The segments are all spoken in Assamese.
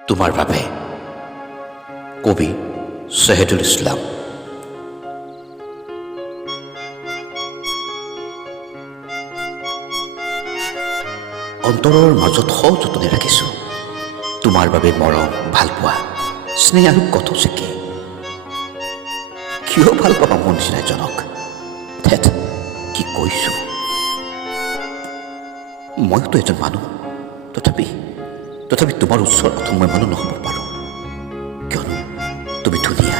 তোমাৰ বাবে কবি শহীদুল ইছলাম। অন্তৰৰ মাজত সযতনে ৰাখিছোঁ তোমাৰ বাবে মৰম, ভালপোৱা, স্নেহ আৰু কত চিকি। কিয় ভাল পাবা মোৰ নিচিনা এজনক? থেত, কি কৈছোঁ? মইতো এজন মানুহ, তথাপি তোমাৰ ওচৰত মই মানুহ নহ'ব পাৰোঁ। কিয়নো তুমি ধুনীয়া।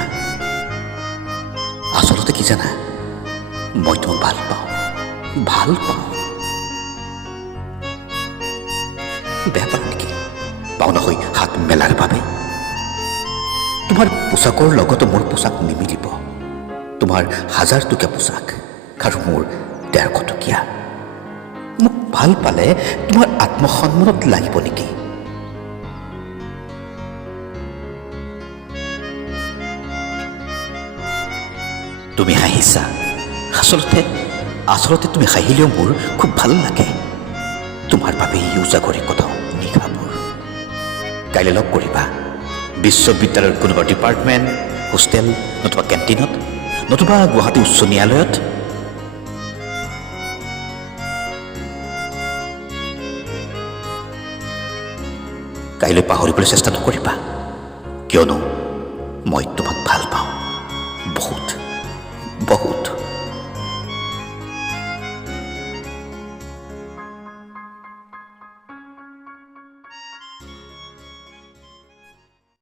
আচলতে কি জানা, মই তোমাক ভাল পাওঁ। বেয়া পাওঁ নেকি পাওনা হৈ হাত মেলাৰ বাবে? তোমাৰ পোচাকৰ লগত মোৰ পোচাক নিমিলিব। তোমাৰ 1000 টকীয়া পোচাক আৰু মোৰ 150 টকীয়া। মোক ভাল পালে তোমাৰ আত্মসন্মানত লাগিব নেকি? তুমি হাঁহিছা। আচলতে তুমি হাঁহিলেও মোৰ খুব ভাল লাগে। তোমাৰ বাবে উজাগৰি কথাও নিশাবোৰ। কাইলৈ লগ কৰিবা বিশ্ববিদ্যালয়ৰ কোনোবা ডিপাৰ্টমেণ্ট, হোষ্টেল নতুবা কেণ্টিনত, নতুবা গুৱাহাটী উচ্চ ন্যায়ালয়ত। কাইলৈ পাহৰিবলৈ চেষ্টা নকৰিবা, কিয়নো মই তোমাক ভাল পাওঁ।